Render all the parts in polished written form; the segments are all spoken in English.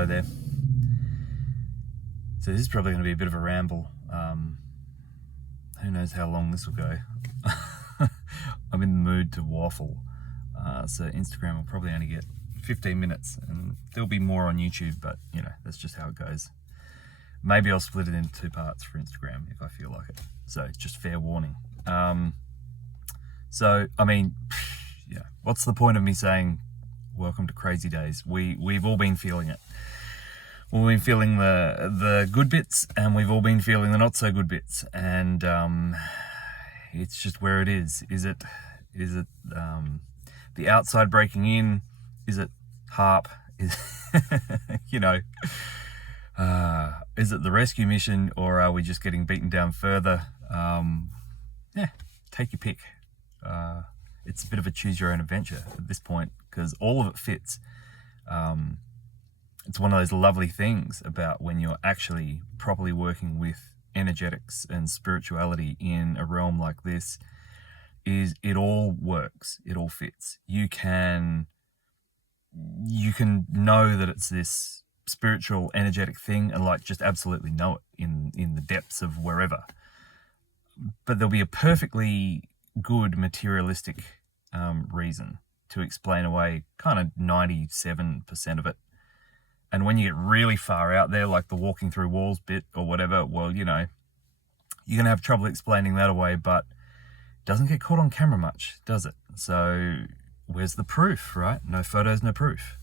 hello there. So this is probably going to be a bit of a ramble. Who knows how long this will go. I'm in the mood to waffle. So Instagram will probably only get 15 minutes, and there'll be more on YouTube, but you know, that's just how it goes. Maybe I'll split it into 2 parts for Instagram if I feel like it. So just fair warning. So I mean, yeah, what's the point of me saying welcome to crazy days? We've all been feeling it. We've been feeling the good bits, and we've all been feeling the not so good bits, and it's just where it is. Is it the outside breaking in? Is it HARP? Is you know, is it the rescue mission, or are we just getting beaten down further? Yeah, take your pick. It's a bit of a choose your own adventure at this point, because all of it fits. It's one of those lovely things about when you're actually properly working with energetics and spirituality in a realm like this, is it all works, it all fits. You can know that it's this spiritual energetic thing and like just absolutely know it in the depths of wherever. But there'll be a perfectly good materialistic reason to explain away kind of 97% of it. And when you get really far out there, like the walking through walls bit or whatever, well, you know, you're going to have trouble explaining that away, but it doesn't get caught on camera much, does it? So where's the proof, right? No photos, no proof.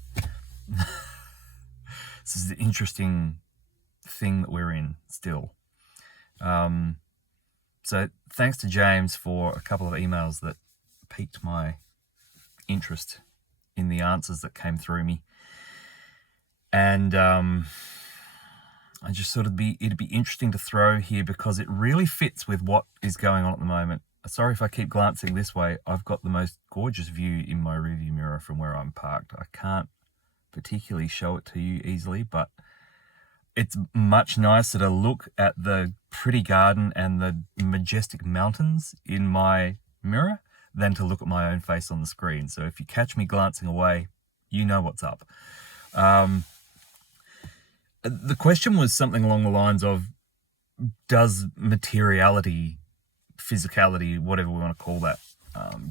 This is the interesting thing that we're in still. So thanks to James for a couple of emails that piqued my interest in the answers that came through me. And I just thought it'd be interesting to throw here because it really fits with what is going on at the moment. Sorry if I keep glancing this way. I've got the most gorgeous view in my rearview mirror from where I'm parked. I can't particularly show it to you easily, but it's much nicer to look at the pretty garden and the majestic mountains in my mirror than to look at my own face on the screen. So if you catch me glancing away, you know what's up. The question was something along the lines of, does materiality, physicality, whatever we want to call that,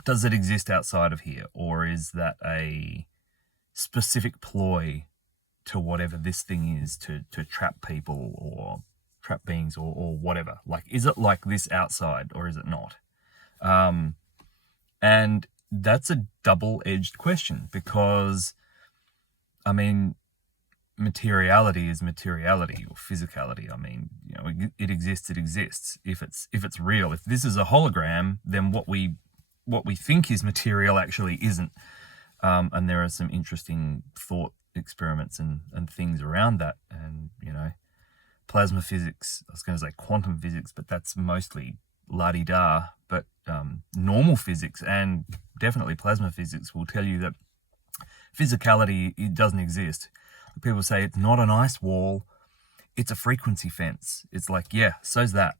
does it exist outside of here? Or is that a specific ploy to whatever this thing is to trap people or trap beings or whatever? Like, is it like this outside or is it not? And that's a double-edged question because, I mean, materiality is materiality, or physicality. I mean, you know, it exists. It exists. If it's real, if this is a hologram, then what we think is material actually isn't. And there are some interesting thought experiments and things around that. And you know, plasma physics. I was going to say quantum physics, but that's mostly la-di-da. But normal physics and definitely plasma physics will tell you that physicality, it doesn't exist. People say it's not an ice wall, it's a frequency fence. It's like, yeah, so's that.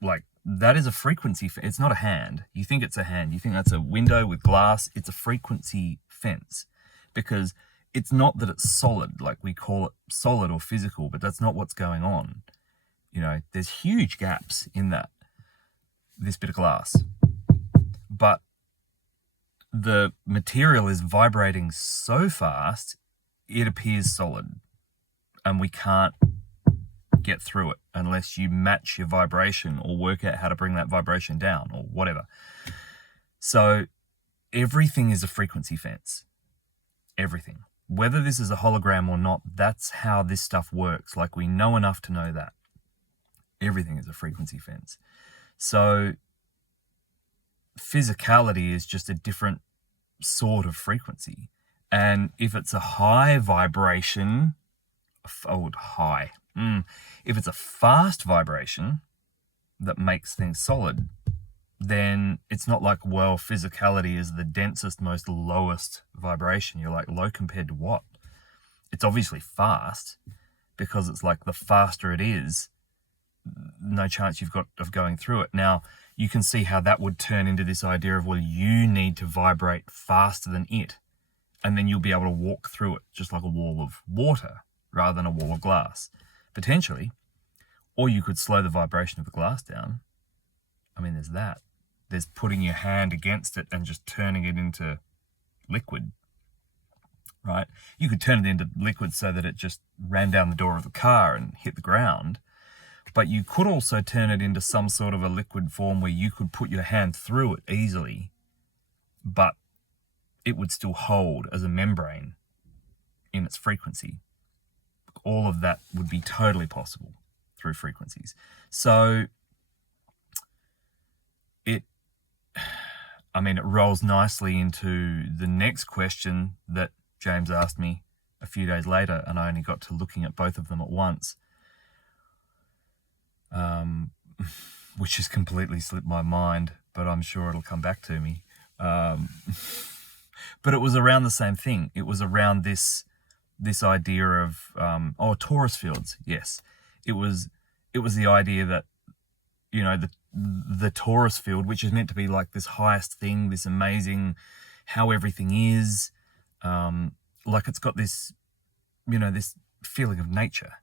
Like, that is a frequency fence. It's not a hand. You think it's a hand. You think that's a window with glass. It's a frequency fence because it's not that it's solid, like we call it solid or physical, but that's not what's going on. You know, there's huge gaps in this bit of glass. But the material is vibrating so fast, it appears solid, and we can't get through it unless you match your vibration or work out how to bring that vibration down or whatever. So everything is a frequency fence. Everything. Whether this is a hologram or not, that's how this stuff works. Like, we know enough to know that. Everything is a frequency fence. So physicality is just a different sort of frequency. And if it's a high vibration, if it's a fast vibration that makes things solid, then it's not like, well, physicality is the densest, most lowest vibration. You're like, low compared to what? It's obviously fast because it's like the faster it is, no chance you've got of going through it. Now, you can see how that would turn into this idea of, well, you need to vibrate faster than it. and then you'll be able to walk through it just like a wall of water rather than a wall of glass, potentially. Or you could slow the vibration of the glass down. I mean, there's that. There's putting your hand against it and just turning it into liquid, right? You could turn it into liquid so that it just ran down the door of the car and hit the ground. But you could also turn it into some sort of a liquid form where you could put your hand through it easily, but it would still hold as a membrane in its frequency. All of that would be totally possible through frequencies. So it rolls nicely into the next question that James asked me a few days later, and I only got to looking at both of them at once, which has completely slipped my mind, but I'm sure it'll come back to me. But it was around the same thing. It was around this idea of torus fields. Yes, it was the idea that, you know, the torus field, which is meant to be like this highest thing, this amazing how everything is, like it's got this, you know, this feeling of nature,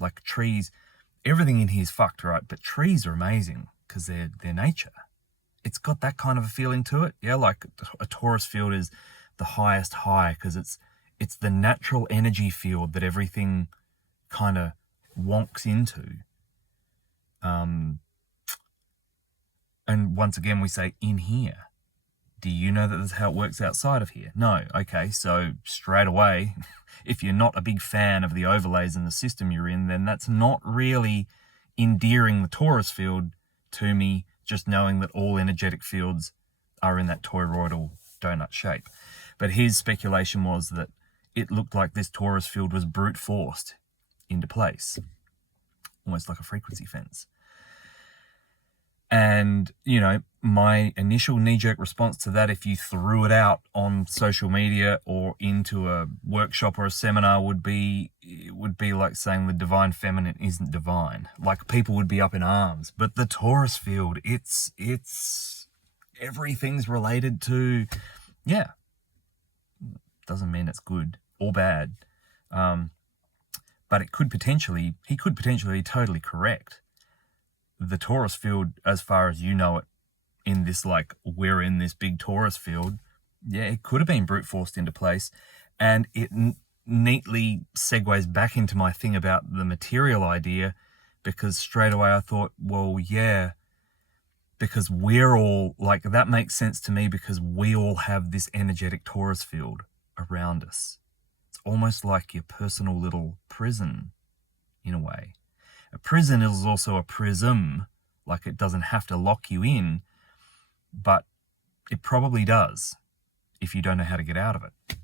like trees. Everything in here is fucked, right? But trees are amazing because they're nature. It's got that kind of a feeling to it. Yeah, like a torus field is the highest high because it's the natural energy field that everything kind of wonks into. And once again, we say in here. Do you know that that's how it works outside of here? No. Okay, so straight away, if you're not a big fan of the overlays in the system you're in, then that's not really endearing the torus field to me, just knowing that all energetic fields are in that toroidal donut shape. But his speculation was that it looked like this torus field was brute forced into place, almost like a frequency fence. And, you know, my initial knee-jerk response to that, if you threw it out on social media or into a workshop or a seminar, would be like saying the divine feminine isn't divine. Like, people would be up in arms. But the torus field, it's everything's related to, yeah. Doesn't mean it's good or bad. But he could potentially be totally correct. The torus field, as far as you know it, in this, like, we're in this big torus field, yeah, it could have been brute forced into place. And it neatly segues back into my thing about the material idea, because straight away I thought, well, yeah, because we're all, like, that makes sense to me because we all have this energetic torus field around us. It's almost like your personal little prison, in a way. A prison is also a prism, like it doesn't have to lock you in, but it probably does if you don't know how to get out of it.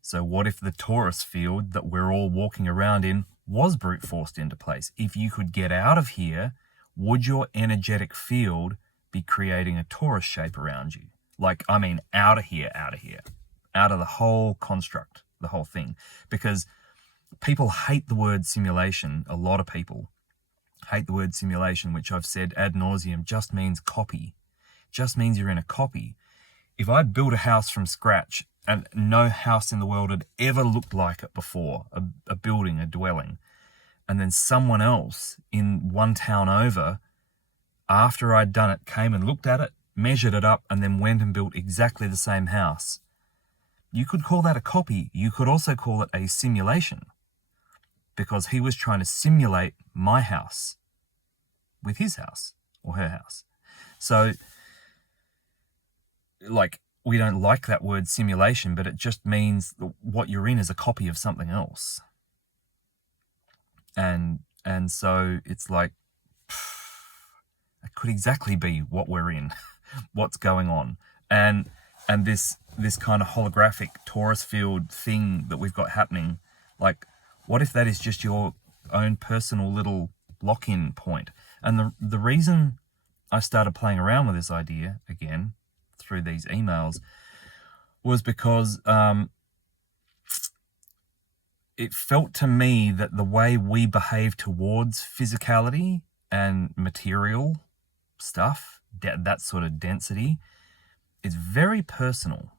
So what if the torus field that we're all walking around in was brute forced into place? If you could get out of here, would your energetic field be creating a torus shape around you? Like, I mean, out of here, out of the whole construct, the whole thing. Because people hate the word simulation. A lot of people hate the word simulation, which I've said ad nauseum just means copy. Just means you're in a copy. If I built a house from scratch and no house in the world had ever looked like it before, a building, a dwelling, and then someone else in one town over, after I'd done it, came and looked at it, measured it up, and then went and built exactly the same house, you could call that a copy. You could also call it a simulation, because he was trying to simulate my house with his house or her house. So, like, we don't like that word simulation, but it just means what you're in is a copy of something else. And so it's like, it could exactly be what we're in, what's going on. And this kind of holographic torus field thing that we've got happening, like, what if that is just your own personal little lock-in point? And the reason I started playing around with this idea again through these emails was because it felt to me that the way we behave towards physicality and material stuff, that sort of density, is very personal.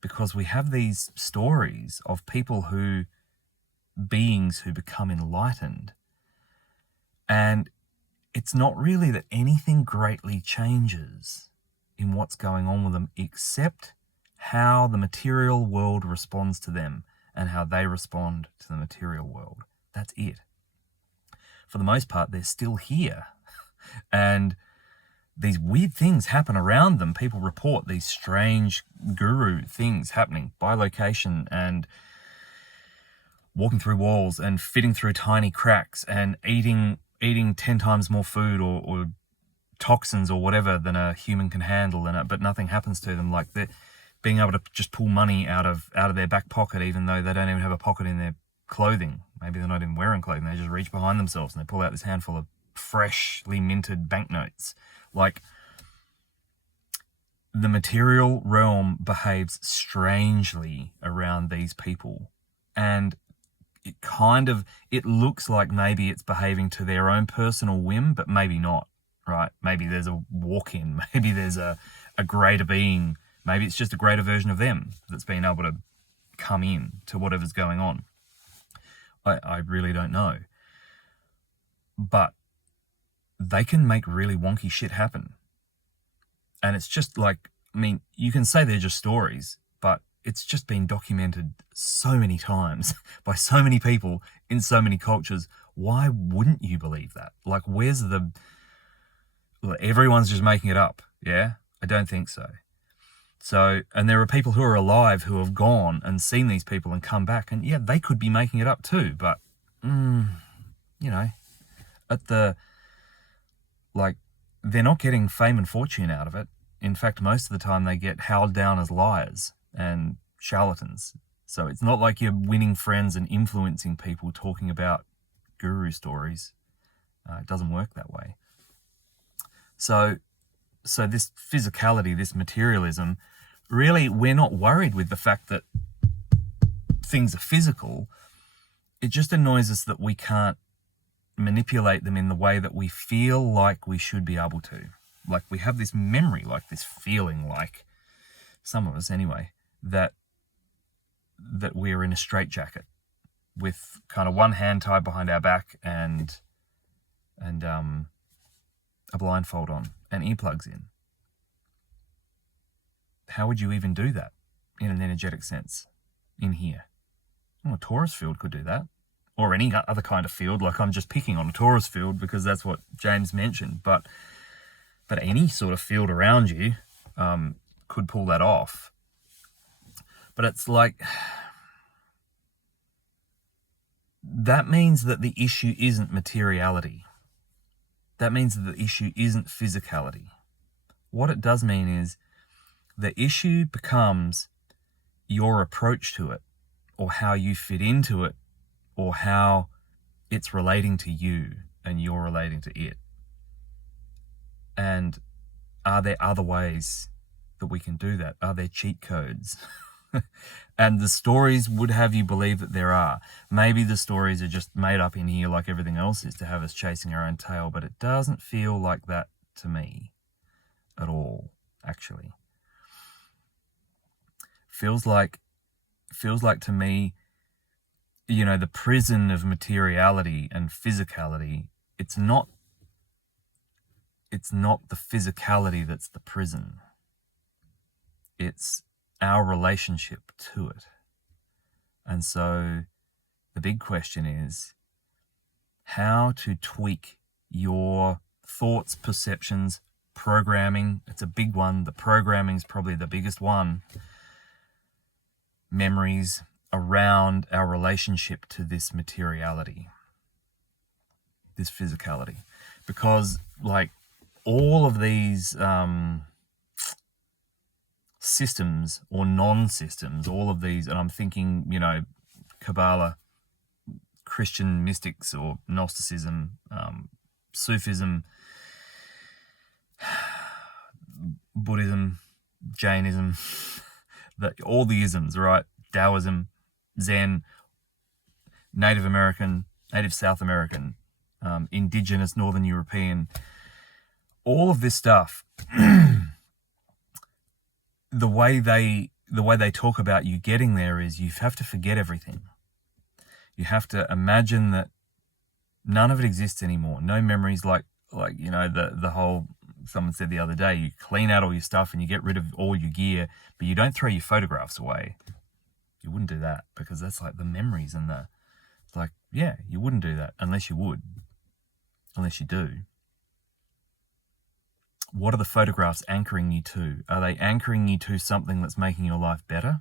because we have these stories of beings who become enlightened, and it's not really that anything greatly changes in what's going on with them, except how the material world responds to them and how they respond to the material world. That's it. For the most part, they're still here. And these weird things happen around them. People report these strange guru things happening by location and walking through walls and fitting through tiny cracks and eating 10 times more food or toxins or whatever than a human can handle, but nothing happens to them. Like they're being able to just pull money out of their back pocket, even though they don't even have a pocket in their clothing. Maybe they're not even wearing clothing. They just reach behind themselves and they pull out this handful of freshly minted banknotes. Like, the material realm behaves strangely around these people, and it looks like maybe it's behaving to their own personal whim, but maybe not, right? Maybe there's a walk-in, maybe there's a greater being, maybe it's just a greater version of them that's been able to come in to whatever's going on. I really don't know. But they can make really wonky shit happen. And it's just like, I mean, you can say they're just stories, but it's just been documented so many times by so many people in so many cultures. Why wouldn't you believe that? Like, everyone's just making it up, yeah? I don't think so. So, and there are people who are alive who have gone and seen these people and come back, and yeah, they could be making it up too, but, they're not getting fame and fortune out of it. In fact, most of the time they get howled down as liars and charlatans. So it's not like you're winning friends and influencing people talking about guru stories. It doesn't work that way. So this physicality, this materialism, really, we're not worried with the fact that things are physical. It just annoys us that we can't manipulate them in the way that we feel like we should be able to. Like, we have this memory, like this feeling, like some of us anyway, that we're in a straitjacket with kind of one hand tied behind our back and a blindfold on and earplugs in. How would you even do that in an energetic sense in here? Well, a torus field could do that, or any other kind of field. Like, I'm just picking on a torus field because that's what James mentioned, but any sort of field around you could pull that off. But it's like, that means that the issue isn't materiality. That means that the issue isn't physicality. What it does mean is the issue becomes your approach to it, or how you fit into it, or how it's relating to you and you're relating to it. And are there other ways that we can do that? Are there cheat codes? And the stories would have you believe that there are. Maybe the stories are just made up in here like everything else is to have us chasing our own tail, but it doesn't feel like that to me at all, actually. Feels like to me, the prison of materiality and physicality, it's not the physicality that's the prison. It's our relationship to it. And so the big question is how to tweak your thoughts, perceptions, programming. It's a big one. The programming is probably the biggest one. Memories around our relationship to this materiality, this physicality. Because, like, all of these systems or non-systems, all of these, and I'm thinking, Kabbalah, Christian mystics or Gnosticism, Sufism, Buddhism, Jainism, all the isms, right? Taoism, Zen, Native American, Native South American, Indigenous Northern European, all of this stuff, the way they the way they talk about you getting there is you have to forget everything. You have to imagine that none of it exists anymore. No memories, like the whole, someone said the other day, you clean out all your stuff and you get rid of all your gear, but you don't throw your photographs away. You wouldn't do that, because that's like the memories and it's like, yeah, you wouldn't do that unless you do. What are the photographs anchoring you to? Are they anchoring you to something that's making your life better?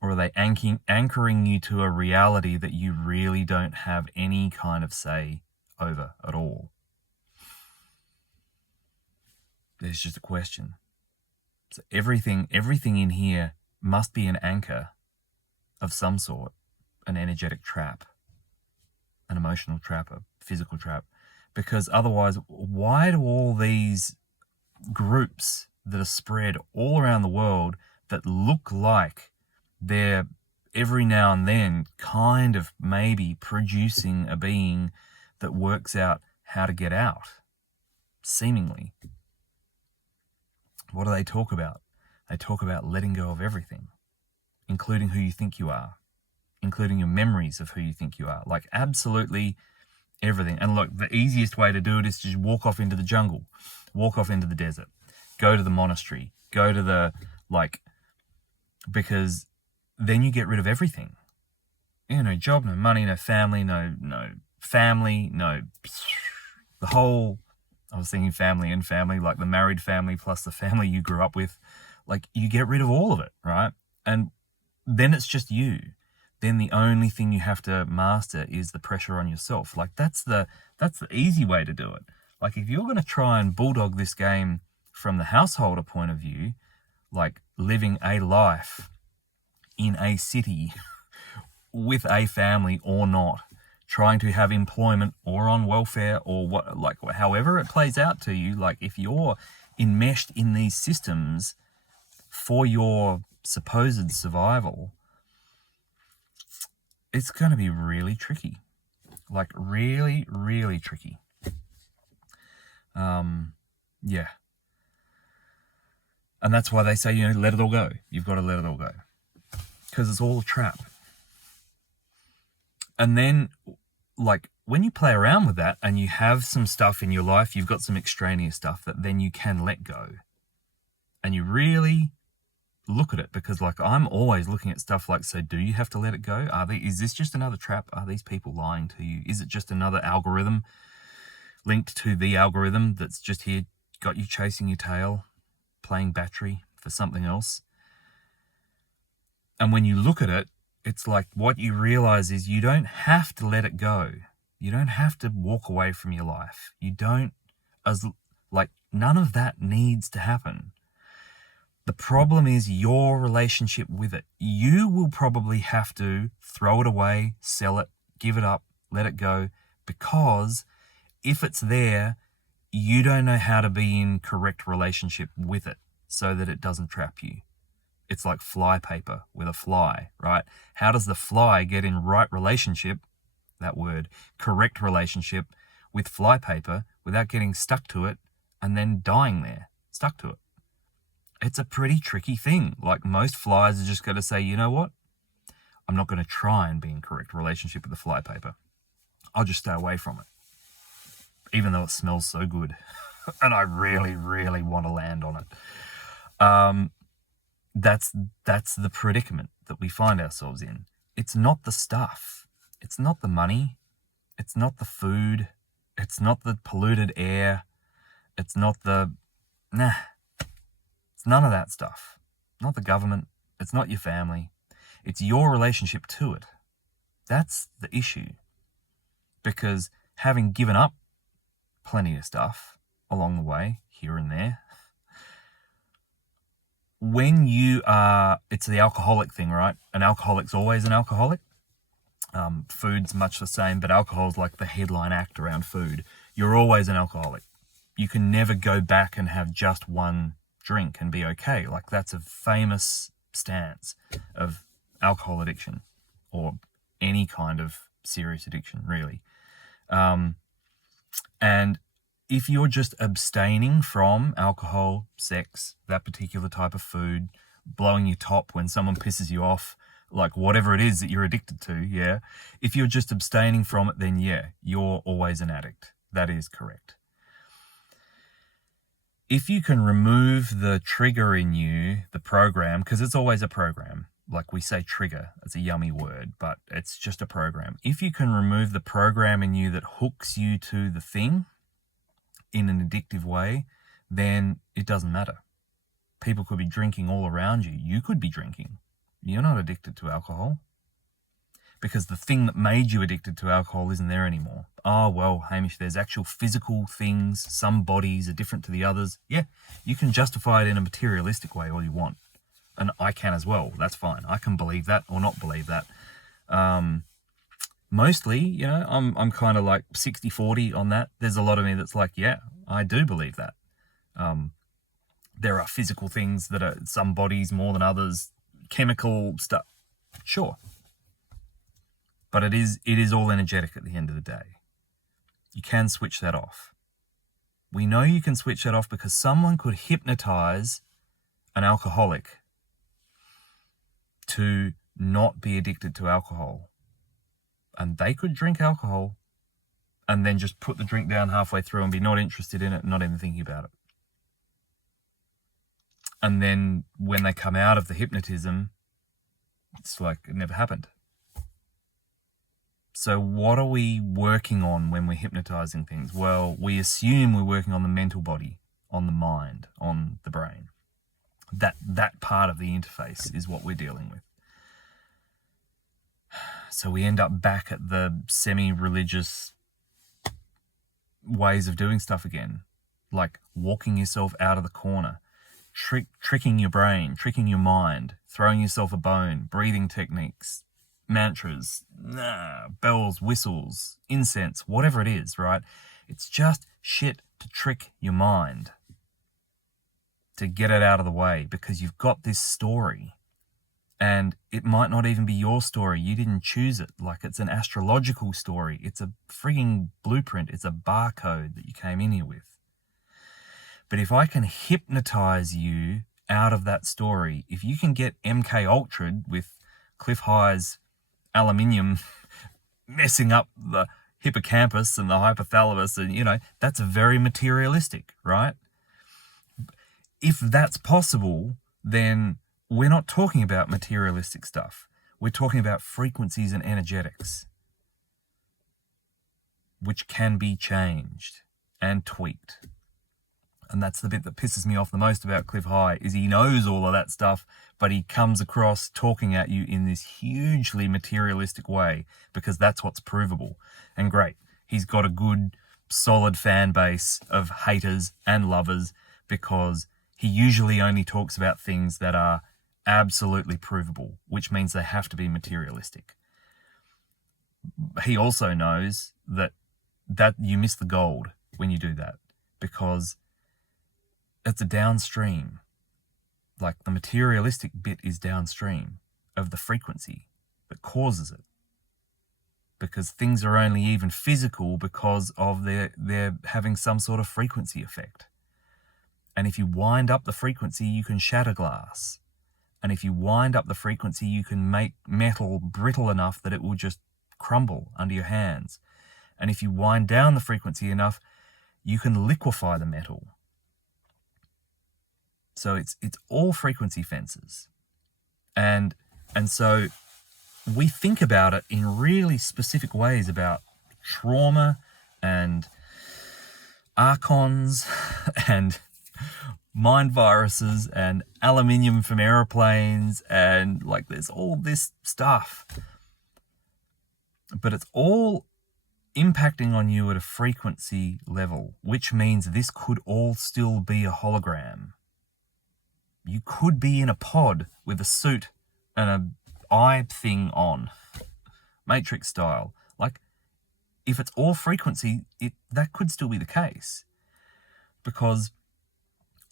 Or are they anchoring you to a reality that you really don't have any kind of say over at all? There's just a question. So everything in here must be an anchor of some sort, an energetic trap, an emotional trap, a physical trap. Because otherwise, why do all these groups that are spread all around the world that look like they're every now and then kind of maybe producing a being that works out how to get out, seemingly? What do they talk about? They talk about letting go of everything, including who you think you are, including your memories of who you think you are, like absolutely everything. And look, the easiest way to do it is to just walk off into the jungle, walk off into the desert, go to the monastery, go to the, because then you get rid of everything. No job, no money, no family, no the whole, I was thinking family, like the married family plus the family you grew up with, like you get rid of all of it, right? And then it's just you. Then the only thing you have to master is the pressure on yourself. Like that's the easy way to do it. Like if you're going to try and bulldog this game from the householder point of view, like living a life in a city with a family or not, trying to have employment or on welfare or what, like however it plays out to you, like if you're enmeshed in these systems for your supposed survival, it's going to be really tricky, like really, really tricky. Yeah. And that's why they say, let it all go. You've got to let it all go, because it's all a trap. And then, like, when you play around with that and you have some stuff in your life, you've got some extraneous stuff that then you can let go. And you really look at it, because, like, I'm always looking at stuff like, so do you have to let it go? Is this just another trap? Are these people lying to you? Is it just another algorithm linked to the algorithm that's just here, got you chasing your tail, playing battery for something else? And when you look at it, it's like what you realize is you don't have to let it go. You don't have to walk away from your life. You don't, none of that needs to happen. The problem is your relationship with it. You will probably have to throw it away, sell it, give it up, let it go, because if it's there, you don't know how to be in correct relationship with it so that it doesn't trap you. It's like fly paper with a fly, right? How does the fly get in right relationship, that word, correct relationship with fly paper without getting stuck to it and then dying there, stuck to it? It's a pretty tricky thing. Like most flies are just going to say, you know what? I'm not going to try and be in correct relationship with the fly paper. I'll just stay away from it, even though it smells so good. And I really, really want to land on it. That's the predicament that we find ourselves in. It's not the stuff. It's not the money. It's not the food. It's not the polluted air. It's not the... It's none of that stuff. Not the government. It's not your family. It's your relationship to it. That's the issue. Because having given up plenty of stuff along the way, here and there, when you are, it's the alcoholic thing, right? An alcoholic's always an alcoholic. Food's much the same, but alcohol's like the headline act around food. You're always an alcoholic. You can never go back and have just one drink and be okay. Like that's a famous stance of alcohol addiction, or any kind of serious addiction, really. And if you're just abstaining from alcohol, sex, that particular type of food, blowing your top when someone pisses you off, like whatever it is that you're addicted to, yeah. If you're just abstaining from it, then yeah, you're always an addict. That is correct. If you can remove the trigger in you, the program, because it's always a program, like we say trigger, it's a yummy word, but it's just a program. If you can remove the program in you that hooks you to the thing in an addictive way, then it doesn't matter. People could be drinking all around you. You could be drinking. You're not addicted to alcohol because the thing that made you addicted to alcohol isn't there anymore. Oh, well, Hamish, there's actual physical things. Some bodies are different to the others. Yeah, you can justify it in a materialistic way all you want. And I can as well. That's fine. I can believe that or not believe that. Mostly, you know, I'm kind of like 60-40 on that. There's a lot of me that's like, yeah, I do believe that. There are physical things that are some bodies more than others, chemical stuff. Sure. But it is all energetic at the end of the day. You can switch that off. We know you can switch that off because someone could hypnotize an alcoholic to not be addicted to alcohol. And they could drink alcohol and then just put the drink down halfway through and be not interested in it, not even thinking about it. And then when they come out of the hypnotism, it's like it never happened. So what are we working on when we're hypnotizing things? Well, we assume we're working on the mental body, on the mind, on the brain. That part of the interface is what we're dealing with. So we end up back at the semi-religious ways of doing stuff again, like walking yourself out of the corner, tricking your brain, tricking your mind, throwing yourself a bone, breathing techniques, mantras, bells, whistles, incense, whatever it is, right? It's just shit to trick your mind, to get it out of the way, because you've got this story and it might not even be your story. You didn't choose it. Like, it's an astrological story. It's a frigging blueprint. It's a barcode that you came in here with. But if I can hypnotize you out of that story, if you can get MK Ultra'd with Cliff High's aluminium messing up the hippocampus and the hypothalamus, and, you know, that's very materialistic, right? If that's possible, then we're not talking about materialistic stuff. We're talking about frequencies and energetics, which can be changed and tweaked. And that's the bit that pisses me off the most about Cliff High, is he knows all of that stuff, but he comes across talking at you in this hugely materialistic way because that's what's provable. And great, he's got a good, solid fan base of haters and lovers because he usually only talks about things that are absolutely provable, which means they have to be materialistic. He also knows that you miss the gold when you do that, because it's a downstream. Like, the materialistic bit is downstream of the frequency that causes it. Because things are only even physical because of they're having some sort of frequency effect. And if you wind up the frequency, you can shatter glass. And if you wind up the frequency, you can make metal brittle enough that it will just crumble under your hands. And if you wind down the frequency enough, you can liquefy the metal. So it's all frequency fences. And so we think about it in really specific ways about trauma and archons and mind viruses and aluminium from airplanes, and like there's all this stuff. But it's all impacting on you at a frequency level, which means this could all still be a hologram. You could be in a pod with a suit and an eye thing on, Matrix style. Like, if it's all frequency, that could still be the case, because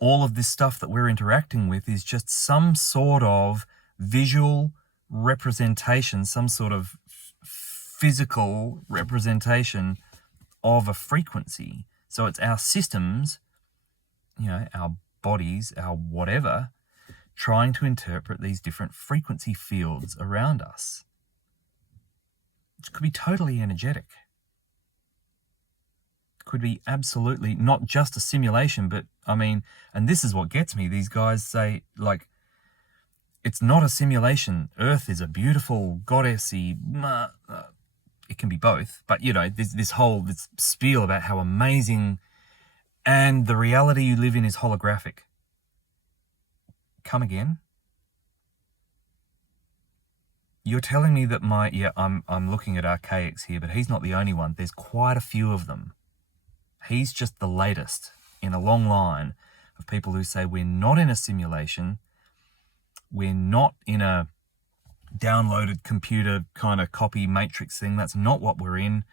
all of this stuff that we're interacting with is just some sort of visual representation, some sort of physical representation of a frequency. So it's our systems, you know, our bodies, our whatever, trying to interpret these different frequency fields around us, which could be totally energetic. Could be absolutely not just a simulation, but I mean, and this is what gets me. These guys say, like, it's not a simulation. Earth is a beautiful goddessy. It can be both, but you know, this spiel about how amazing, and the reality you live in is holographic. Come again? You're telling me that I'm looking at archaics here, but he's not the only one. There's quite a few of them. He's just the latest in a long line of people who say we're not in a simulation, we're not in a downloaded computer kind of copy matrix thing. That's not what we're in.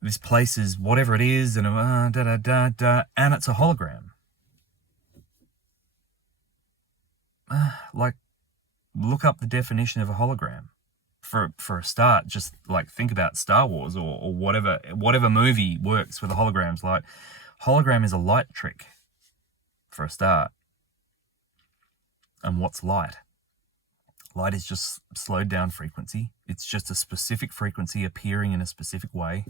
This place is whatever it is, and and it's a hologram. Like, look up the definition of a hologram. For a start, just like think about Star Wars or whatever movie works with the holograms. Like, hologram is a light trick for a start. And what's light? Light is just slowed down frequency. It's just a specific frequency appearing in a specific way.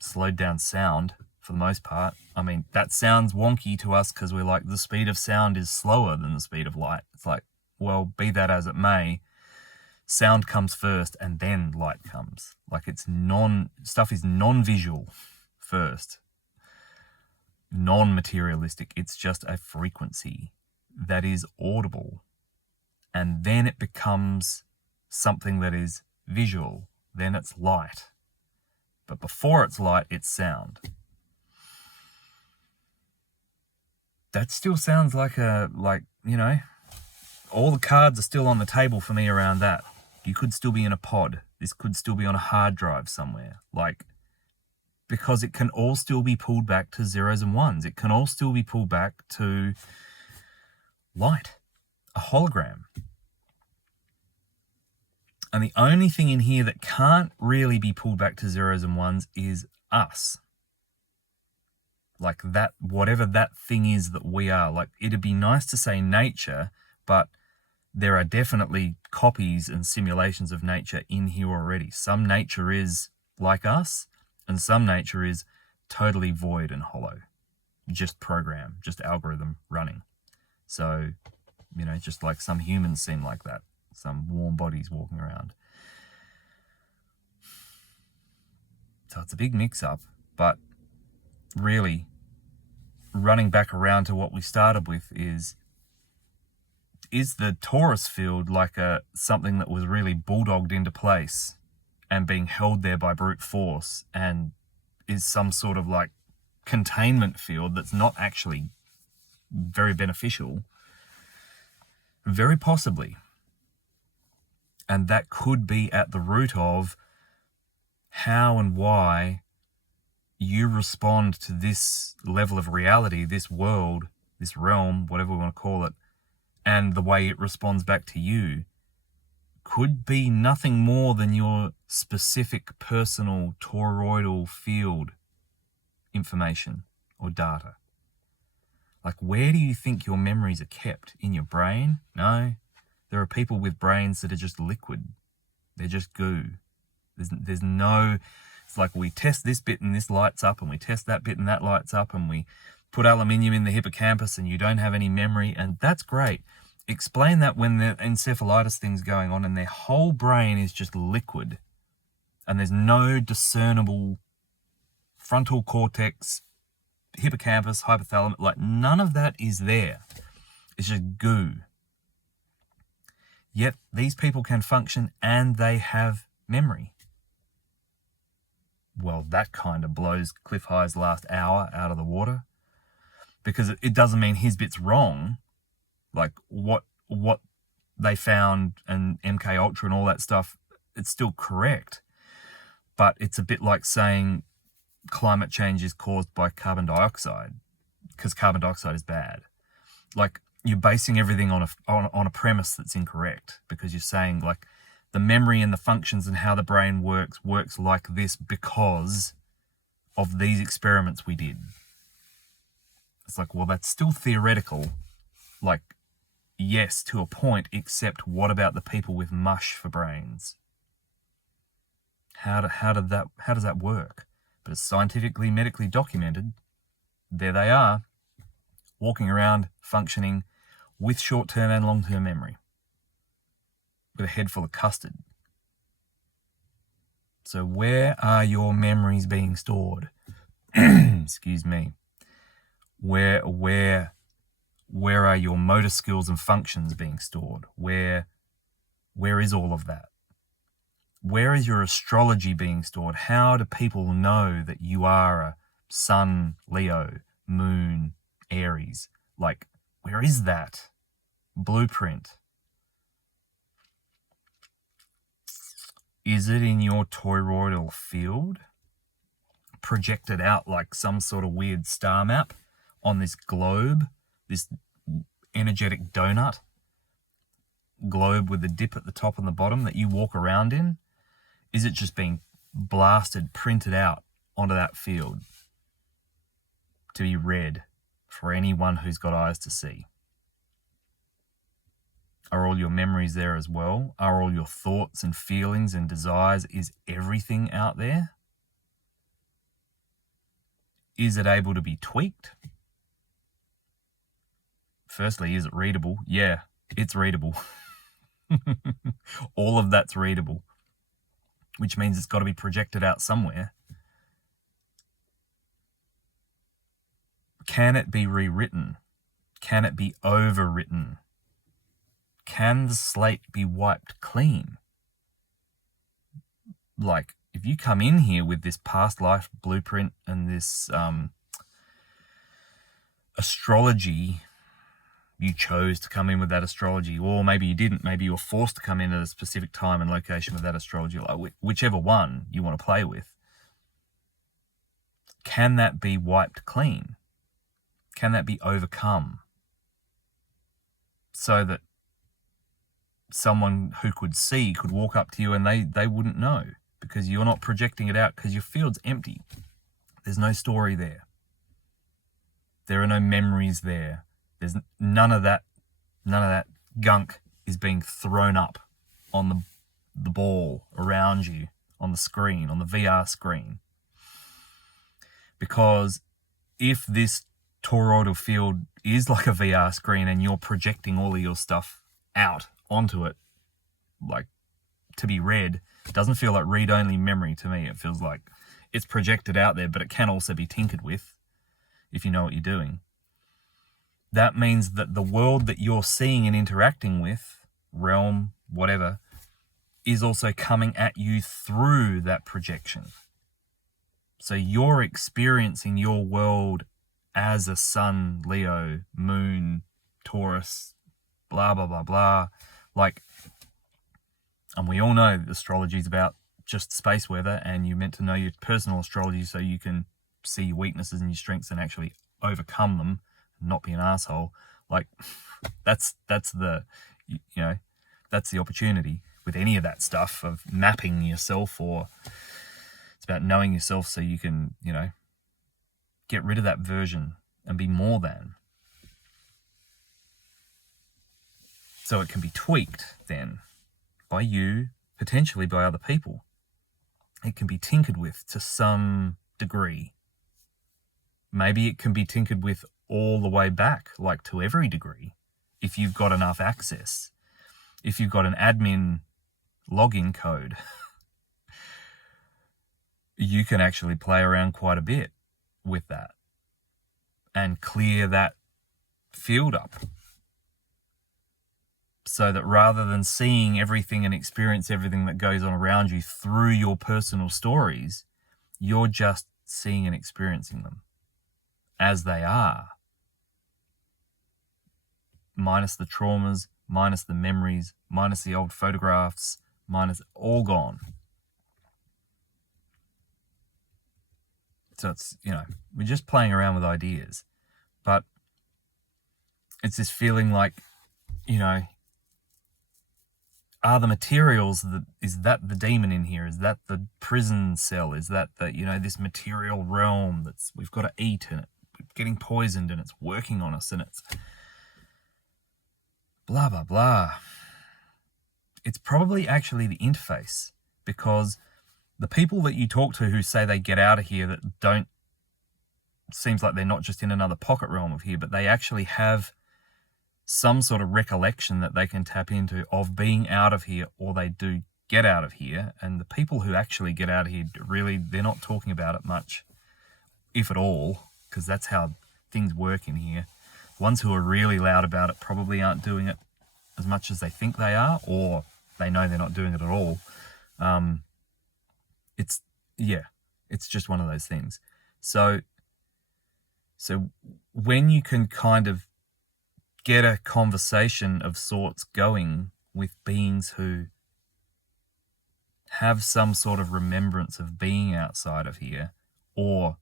Slowed down sound for the most part. I mean, that sounds wonky to us because we're like, the speed of sound is slower than the speed of light. It's like, well, be that as it may, sound comes first and then light comes. Like, stuff is non-visual first, non-materialistic. It's just a frequency that is audible, and then it becomes something that is visual. Then it's light, but before it's light, it's sound. That still sounds like you know, all the cards are still on the table for me around that. You could still be in a pod. This could still be on a hard drive somewhere. Like, because it can all still be pulled back to zeros and ones. It can all still be pulled back to light, a hologram. And the only thing in here that can't really be pulled back to zeros and ones is us. Like that, whatever that thing is that we are. Like, it'd be nice to say nature, but there are definitely copies and simulations of nature in here already. Some nature is like us, and some nature is totally void and hollow. Just program, just algorithm running. So, you know, just like some humans seem like that. Some warm bodies walking around. So it's a big mix-up, but really, running back around to what we started with is the torus field like something that was really bulldogged into place and being held there by brute force, and is some sort of like containment field that's not actually very beneficial? Very possibly. And that could be at the root of how and why you respond to this level of reality, this world, this realm, whatever we want to call it, and the way it responds back to you could be nothing more than your specific personal toroidal field information or data. Like, where do you think your memories are kept? In your brain? No. There are people with brains that are just liquid. They're just goo. There's no... It's like, we test this bit and this lights up, and we test that bit and that lights up, and we put aluminium in the hippocampus and you don't have any memory, and that's great. Explain that when the encephalitis thing's going on and their whole brain is just liquid and there's no discernible frontal cortex, hippocampus, hypothalamus, like none of that is there. It's just goo. Yet these people can function and they have memory. Well, that kind of blows Cliff High's last hour out of the water, because it doesn't mean his bit's wrong. Like, what they found and MK Ultra and all that stuff, it's still correct. But it's a bit like saying climate change is caused by carbon dioxide, because carbon dioxide is bad. Like, you're basing everything on a premise that's incorrect, because you're saying, like, the memory and the functions and how the brain works like this because of these experiments we did. It's like, well, that's still theoretical, Like, yes, to a point, except what about the people with mush for brains? How does that work? But it's scientifically, medically documented. There they are, walking around, functioning with short-term and long-term memory, with a head full of custard. So where are your memories being stored? Excuse me. Where are your motor skills and functions being stored? Where is all of that? Where is your astrology being stored? How do people know that you are a Sun, Leo, Moon, Aries? Like, where is that blueprint? Is it in your toroidal field, projected out like some sort of weird star map on this globe, this energetic donut globe with a dip at the top and the bottom that you walk around in? Is it just being blasted, printed out onto that field to be read for anyone who's got eyes to see? Are all your memories there as well? Are all your thoughts and feelings and desires? Is everything out there? Is it able to be tweaked? Firstly, is it readable? Yeah, it's readable. All of that's readable, which means it's got to be projected out somewhere. Can it be rewritten? Can it be overwritten? Can the slate be wiped clean? Like, if you come in here with this past life blueprint and this astrology, you chose to come in with that astrology, or maybe you didn't. Maybe you were forced to come in at a specific time and location with that astrology, like whichever one you want to play with. Can that be wiped clean? Can that be overcome? So that someone who could see could walk up to you and they wouldn't know, because you're not projecting it out, because your field's empty. There's no story there. There are no memories there. There's none of that gunk is being thrown up on the ball around you, on the screen, on the VR screen. Because if this toroidal field is like a VR screen and you're projecting all of your stuff out onto it, like to be read, it doesn't feel like read-only memory to me. It feels like it's projected out there, but it can also be tinkered with if you know what you're doing. That means that the world that you're seeing and interacting with, realm, whatever, is also coming at you through that projection. So you're experiencing your world as a Sun, Leo, Moon, Taurus, blah, blah, blah, blah. Like, and we all know that astrology is about just space weather, and you're meant to know your personal astrology so you can see your weaknesses and your strengths and actually overcome them, and not be an asshole. Like, that's the, you know, that's the opportunity with any of that stuff of mapping yourself, or it's about knowing yourself so you can, you know, get rid of that version and be more than. So it can be tweaked then by you, potentially by other people. It can be tinkered with to some degree. Maybe it can be tinkered with all the way back, like to every degree, if you've got enough access. If you've got an admin login code, you can actually play around quite a bit with that and clear that field up. So that rather than seeing everything and experience everything that goes on around you through your personal stories, you're just seeing and experiencing them as they are. Minus the traumas, minus the memories, minus the old photographs, minus all gone. So it's, you know, we're just playing around with ideas. But it's this feeling like, you know, are the materials, is that the demon in here? Is that the prison cell? Is that the, you know, this material realm that's we've got to eat and it's getting poisoned and it's working on us and it's blah, blah, blah. It's probably actually the interface, because the people that you talk to who say they get out of here that don't, seems like they're not just in another pocket realm of here, but they actually have some sort of recollection that they can tap into of being out of here, or they do get out of here. And the people who actually get out of here, really, they're not talking about it much, if at all, because that's how things work in here. The ones who are really loud about it probably aren't doing it as much as they think they are, or they know they're not doing it at all. It's just one of those things. So when you can kind of get a conversation of sorts going with beings who have some sort of remembrance of being outside of here, or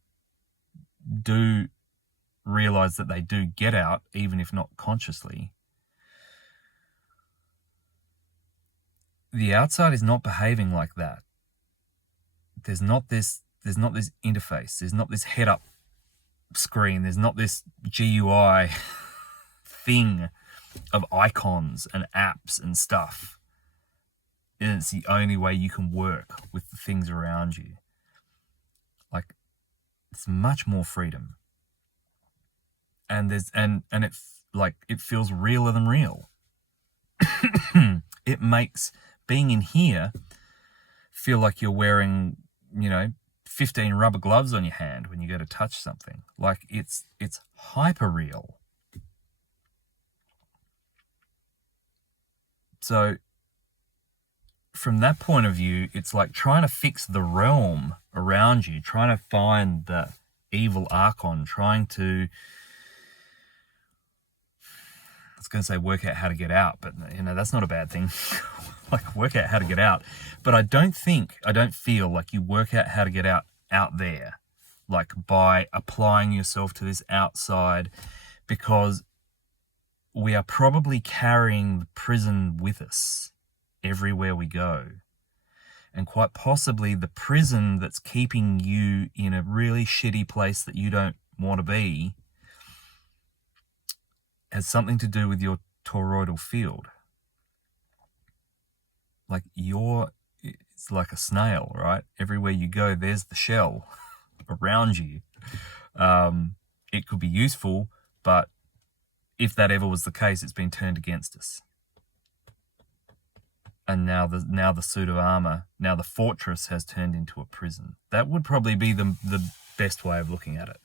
do realize that they do get out, even if not consciously, the outside is not behaving like that. There's not this interface. There's not this head-up screen. There's not this GUI thing of icons and apps and stuff. And it's the only way you can work with the things around you. Like, it's much more freedom. And it feels realer than real. It makes being in here feel like you're wearing, 15 rubber gloves on your hand when you go to touch something. Like, it's hyper real. So from that point of view, it's like trying to fix the realm around you, trying to find the evil archon, trying to, I was going to say work out how to get out, but that's not a bad thing. Like, work out how to get out. But I don't feel like you work out how to get out there, like by applying yourself to this outside, because we are probably carrying the prison with us everywhere we go. And quite possibly the prison that's keeping you in a really shitty place that you don't want to be has something to do with your toroidal field. Like, it's like a snail, right? Everywhere you go, there's the shell around you. It could be useful, but if that ever was the case, it's been turned against us. And now the suit of armor, now the fortress has turned into a prison. That would probably be the best way of looking at it,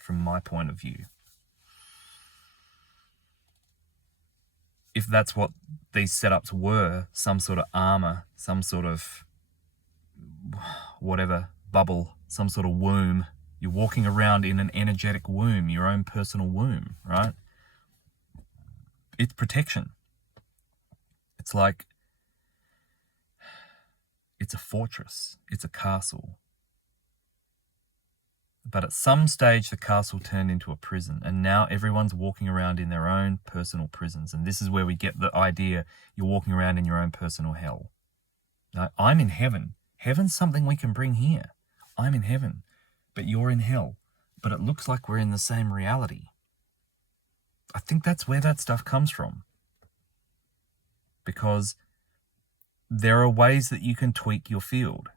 from my point of view. If that's what these setups were, some sort of armor, some sort of whatever, bubble, some sort of womb. You're walking around in an energetic womb, your own personal womb, right? It's protection. It's like, it's a fortress, it's a castle. But at some stage, the castle turned into a prison, and now everyone's walking around in their own personal prisons. And this is where we get the idea you're walking around in your own personal hell. Now, I'm in heaven. Heaven's something we can bring here. I'm in heaven, but you're in hell. But it looks like we're in the same reality. I think that's where that stuff comes from. Because there are ways that you can tweak your field.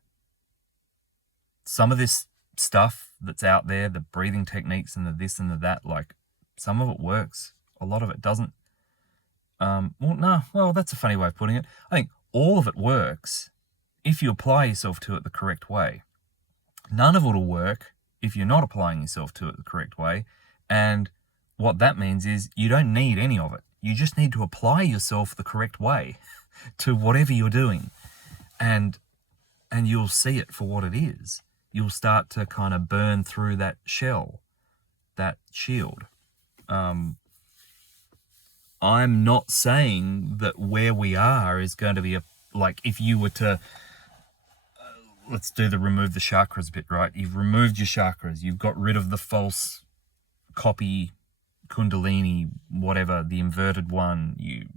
Some of this stuff that's out there, the breathing techniques and the this and the that, like, some of it works, a lot of it doesn't. That's a funny way of putting it. I think all of it works if you apply yourself to it the correct way. None of it will work if you're not applying yourself to it the correct way. And what that means is you don't need any of it. You just need to apply yourself the correct way to whatever you're doing. And you'll see it for what it is. You'll start to kind of burn through that shell, that shield. I'm not saying that where we are is going to be like, if you were to, let's do the remove the chakras bit, right? You've removed your chakras. You've got rid of the false copy Kundalini, whatever, the inverted one. You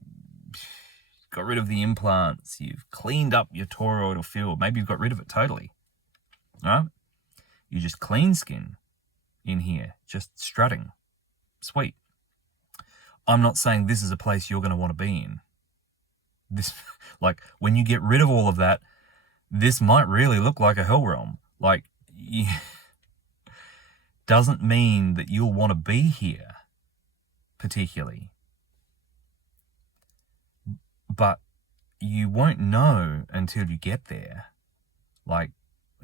got rid of the implants. You've cleaned up your toroidal field. Maybe you've got rid of it totally. Right? You just clean skin in here, just strutting. Sweet. I'm not saying this is a place you're going to want to be in. This, like, when you get rid of all of that, this might really look like a hell realm. Like, doesn't mean that you'll want to be here, particularly. But you won't know until you get there. Like,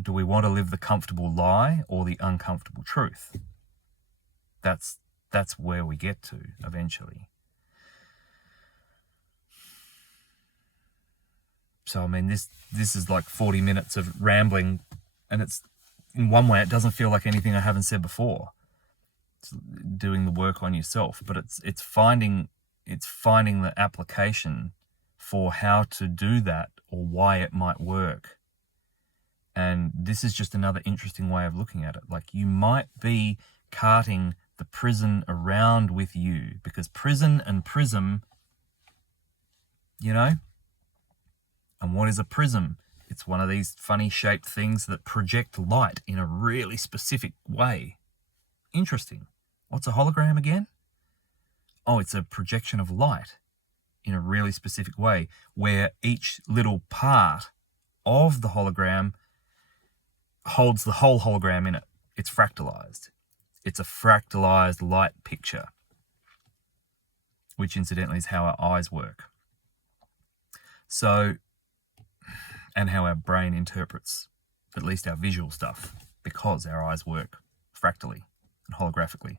do we want to live the comfortable lie or the uncomfortable truth? That's where we get to eventually. So, I mean, this is like 40 minutes of rambling, and it's, in one way, it doesn't feel like anything I haven't said before. It's doing the work on yourself, but it's finding the application for how to do that or why it might work. And this is just another interesting way of looking at it. Like, you might be carting the prison around with you, because prison and prism, you know. And what is a prism? It's one of these funny shaped things that project light in a really specific way. Interesting. What's a hologram again? Oh, it's a projection of light in a really specific way, where each little part of the hologram holds the whole hologram in it. It's fractalized. It's a fractalized light picture, which incidentally is how our eyes work. So, and how our brain interprets at least our visual stuff, because our eyes work fractally and holographically.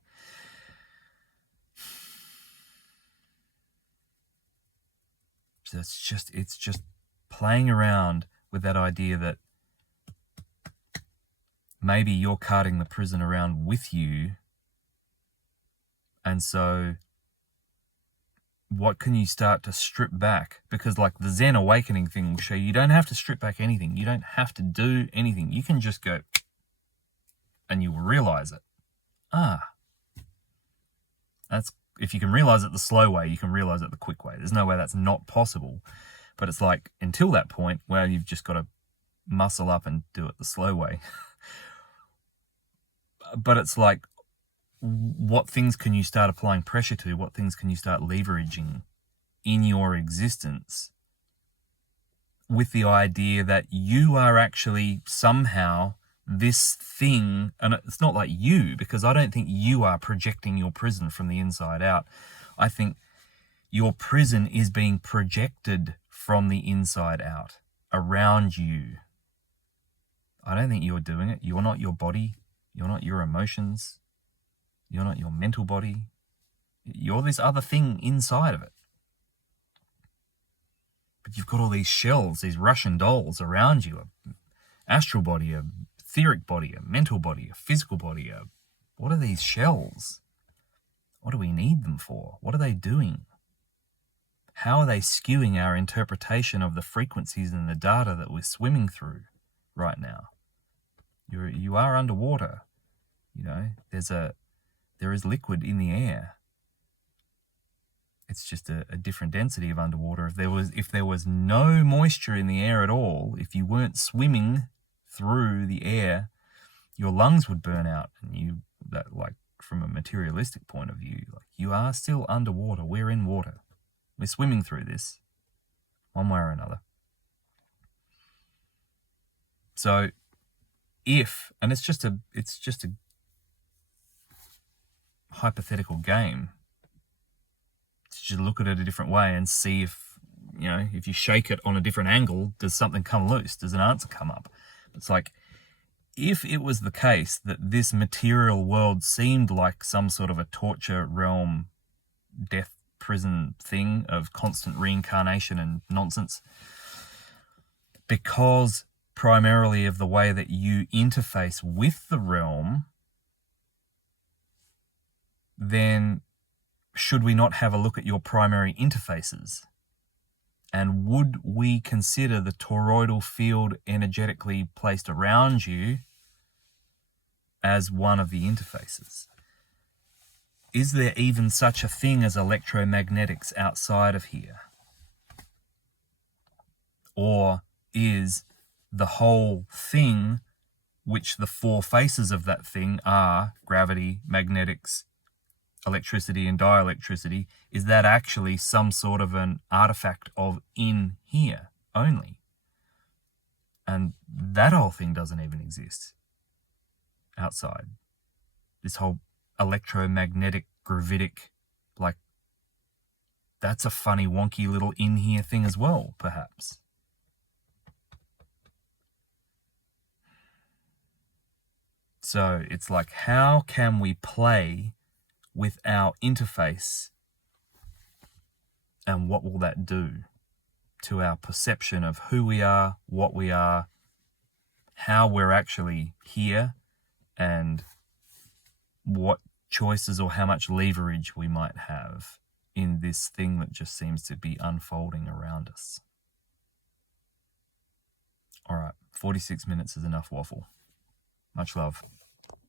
So it's just playing around with that idea that maybe you're carting the prison around with you, and so what can you start to strip back? Because, like, the Zen awakening thing will show you don't have to strip back anything. You don't have to do anything. You can just go, and you will realize it. That's, if you can realize it the slow way, you can realize it the quick way. There's no way that's not possible. But it's like, until that point, well, you've just got to muscle up and do it the slow way. But it's like, what things can you start applying pressure to? What things can you start leveraging in your existence with the idea that you are actually somehow this thing? And it's not like you, because I don't think you are projecting your prison from the inside out. I think your prison is being projected from the inside out around you. I don't think you're doing it. You're not your body. You're not your emotions. You're not your mental body. You're this other thing inside of it. But you've got all these shells, these Russian dolls around you. An astral body, a etheric body, a mental body, a physical body. What are these shells? What do we need them for? What are they doing? How are they skewing our interpretation of the frequencies and the data that we're swimming through right now? You are underwater. You know, there is liquid in the air. It's just a different density of underwater. If there was no moisture in the air at all, if you weren't swimming through the air, your lungs would burn out, and like from a materialistic point of view, like, you are still underwater. We're in water. We're swimming through this, one way or another. So, and it's just a hypothetical game, to just look at it a different way and see if you shake it on a different angle, does something come loose? Does an answer come up? It's like, if it was the case that this material world seemed like some sort of a torture realm, death prison thing of constant reincarnation and nonsense, because primarily of the way that you interface with the realm, then should we not have a look at your primary interfaces? And would we consider the toroidal field energetically placed around you as one of the interfaces? Is there even such a thing as electromagnetics outside of here? Or is the whole thing, which the four faces of that thing are gravity, magnetics, electricity and dielectricity, is that actually some sort of an artifact of in here only? And that whole thing doesn't even exist outside. This whole electromagnetic, gravitic, like, that's a funny, wonky little in here thing as well, perhaps. So it's like, how can we play with our interface, and what will that do to our perception of who we are, what we are, how we're actually here, and what choices or how much leverage we might have in this thing that just seems to be unfolding around us. All right, 46 minutes is enough waffle. Much love.